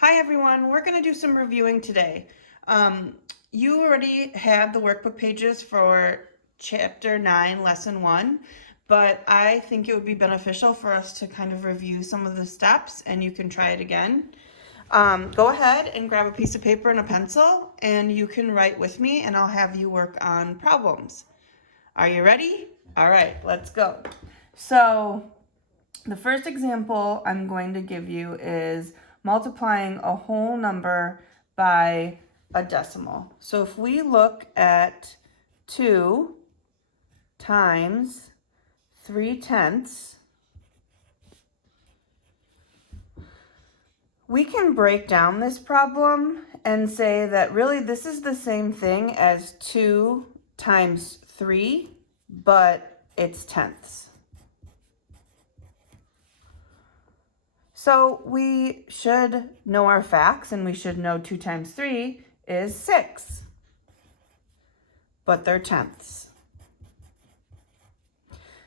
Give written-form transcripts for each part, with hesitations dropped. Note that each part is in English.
Hi everyone, we're going to do some reviewing today. You already have the workbook pages for Chapter 9, Lesson 1, but I think it would be beneficial for us to kind of review some of the steps and you can try it again. Go ahead and grab a piece of paper and a pencil and you can write with me and I'll have you work on problems. Are you ready? All right, let's go. So the first example I'm going to give you is multiplying a whole number by a decimal. So if we look at 2 times 3/10, we can break down this problem and say that really this is the same thing as 2 times 3, but it's tenths. So we should know our facts and we should know 2 times 3 is 6, but they're tenths.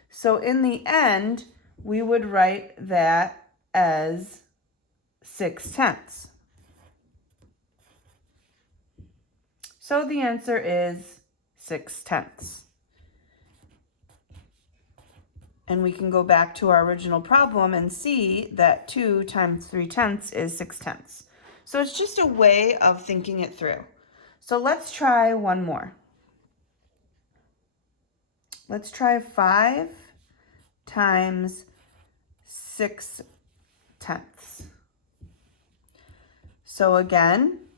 So in the end, we would write that as 6/10. So the answer is 6/10. And we can go back to our original problem and see that 2 times 3/10 is 6/10. So it's just a way of thinking it through. So let's try one more. Let's try 5 times 6/10. So again,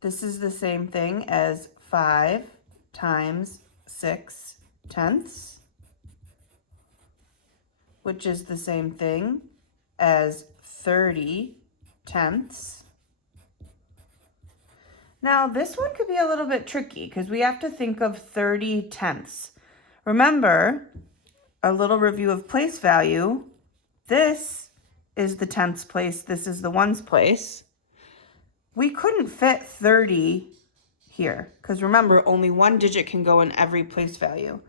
this is the same thing as 5 times 6/10. Which is the same thing as 30/10. Now this one could be a little bit tricky because we have to think of 30/10. Remember, a little review of place value. This is the tenths place, this is the ones place. We couldn't fit 30 here because remember, only one digit can go in every place value.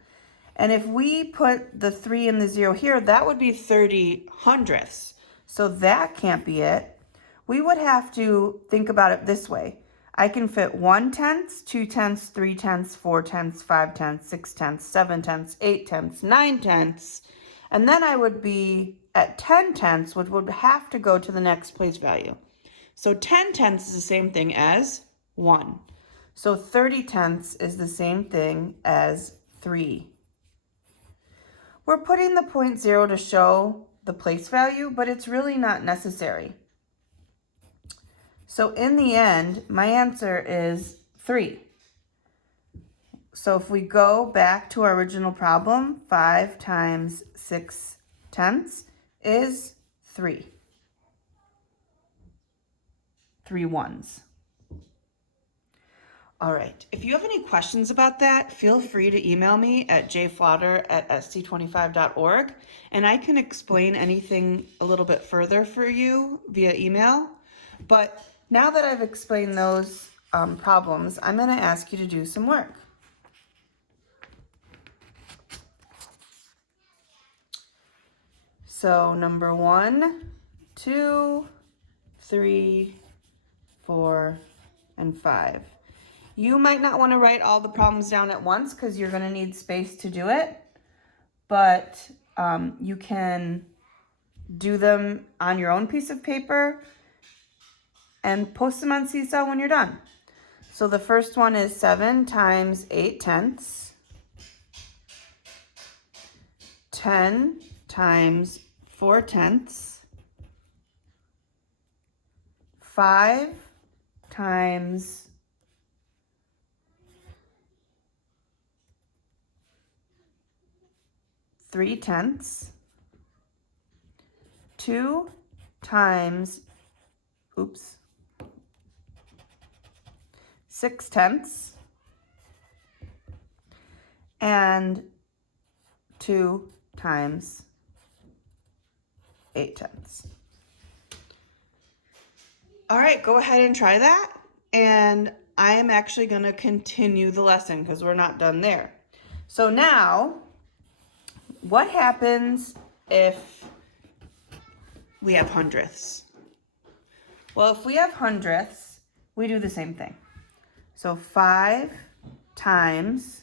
And if we put the 3 and the 0 here, that would be 30/100ths. So that can't be it. We would have to think about it this way. I can fit 1/10, 2/10, 3/10, 4/10, 5/10, 6/10, 7/10, 8/10, 9/10. And then I would be at 10/10, which would have to go to the next place value. So 10/10 is the same thing as 1. So 30/10 is the same thing as 3. We're putting the 0.0 to show the place value, but it's really not necessary. So in the end, my answer is 3. So if we go back to our original problem, 5 times 6/10 is 3. 3 ones. All right, if you have any questions about that, feel free to email me at jflauder@st25.org, and I can explain anything a little bit further for you via email. But now that I've explained those problems, I'm going to ask you to do some work. So number 1, 2, 3, 4, and 5. You might not want to write all the problems down at once because you're going to need space to do it, but you can do them on your own piece of paper and post them on Seesaw when you're done. So the first one is 7 times 8/10, 10 times 4/10, 5 times 3/10, 2 times 6/10, and 2 times 8/10. All right, go ahead and try that. And I am actually going to continue the lesson because we're not done there. So now, what happens if we have hundredths? Well, if we have hundredths, we do the same thing. So 5 times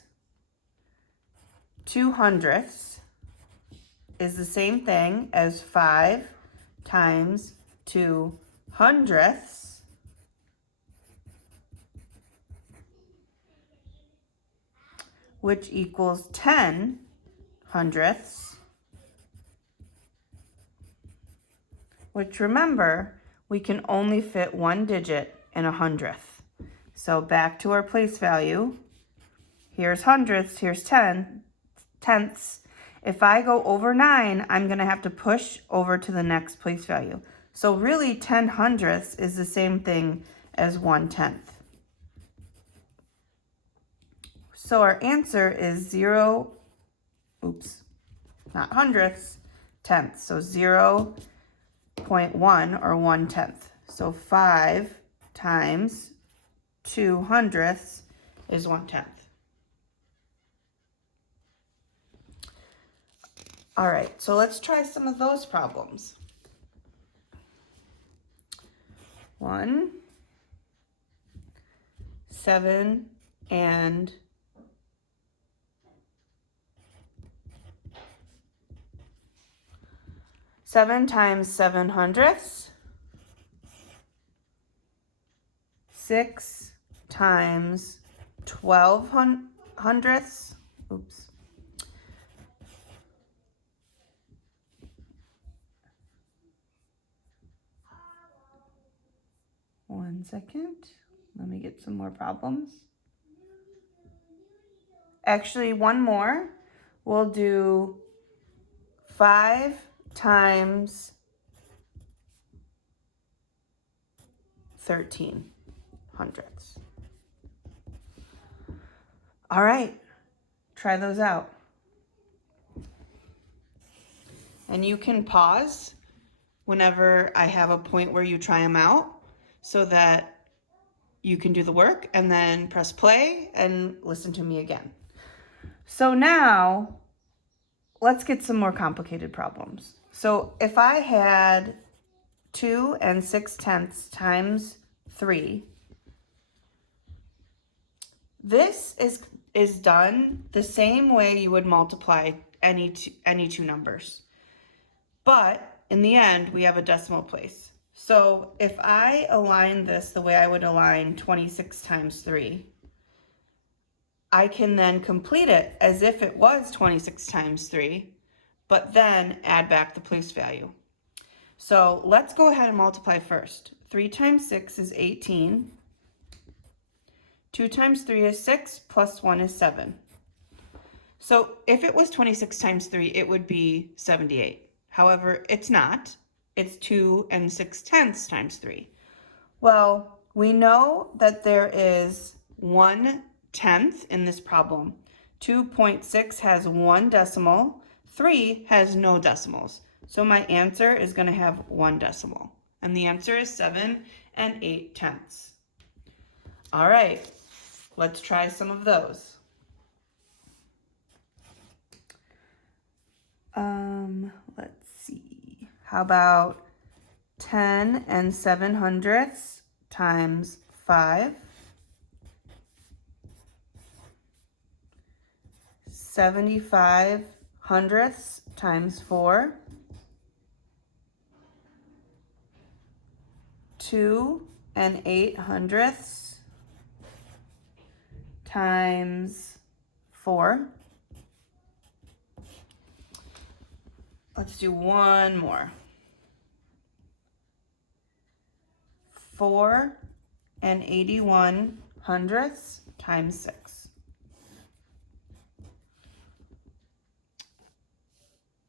2 hundredths is the same thing as 5 times 2 hundredths, which equals 10 hundredths, which remember, we can only fit one digit in a hundredth. So back to our place value. Here's hundredths, here's tenths. If I go over 9, I'm going to have to push over to the next place value. So really 10 hundredths is the same thing as 1/10. So our answer is not hundredths, tenths. So 0.1 or 1/10. So 5 times 2 hundredths is 1/10. All right, so let's try some of those problems. 1, 7, and 7 times 7 hundredths. 6 times 12 hundredths. Oops. One second. Let me get some more problems. Actually, one more. We'll do 5 times 13 hundredths. All right, try those out. And you can pause whenever I have a point where you try them out so that you can do the work and then press play and listen to me again. So now let's get some more complicated problems. So if I had 2 6/10 times 3, this is done the same way you would multiply any two numbers. But in the end, we have a decimal place. So if I align this the way I would align 26 times 3, I can then complete it as if it was 26 times 3, but then add back the place value. So let's go ahead and multiply first. 3 times 6 is 18. 2 times 3 is 6, plus 1 is 7. So if it was 26 times 3, it would be 78. However, it's not. It's 2 6/10 times 3. Well, we know that there is 1/10 in this problem. 2.6 has 1 decimal. 3 has no decimals. So my answer is going to have 1 decimal. And the answer is 7 8/10. All right, let's try some of those. Let's see. How about 10 7 hundredths times 5? 75 hundredths times 4? 2 8 hundredths times 4? Let's do one more. 4 81 hundredths times 6.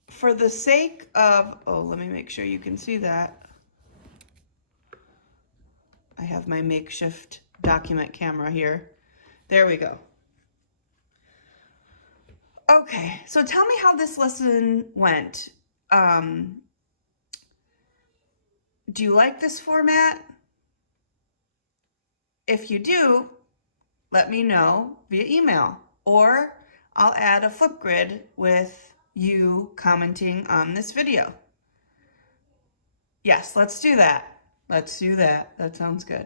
For the sake of, let me make sure you can see that. I have my makeshift document camera here. There we go. Okay, so tell me how this lesson went. Do you like this format? If you do, let me know via email, or I'll add a Flipgrid with you commenting on this video. Yes, let's do that. Let's do that. That sounds good.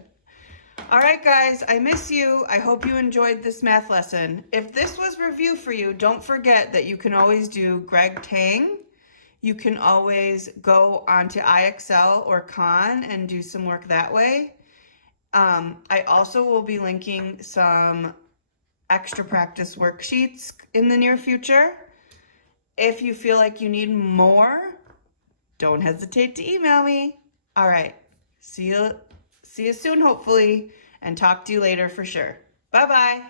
All right, guys, I miss you. I hope you enjoyed this math lesson. If this was review for you, don't forget that you can always do Greg Tang. You can always go onto IXL or Khan and do some work that way. I also will be linking some extra practice worksheets in the near future. If you feel like you need more, don't hesitate to email me. All right. See you soon, hopefully, and talk to you later for sure. Bye-bye.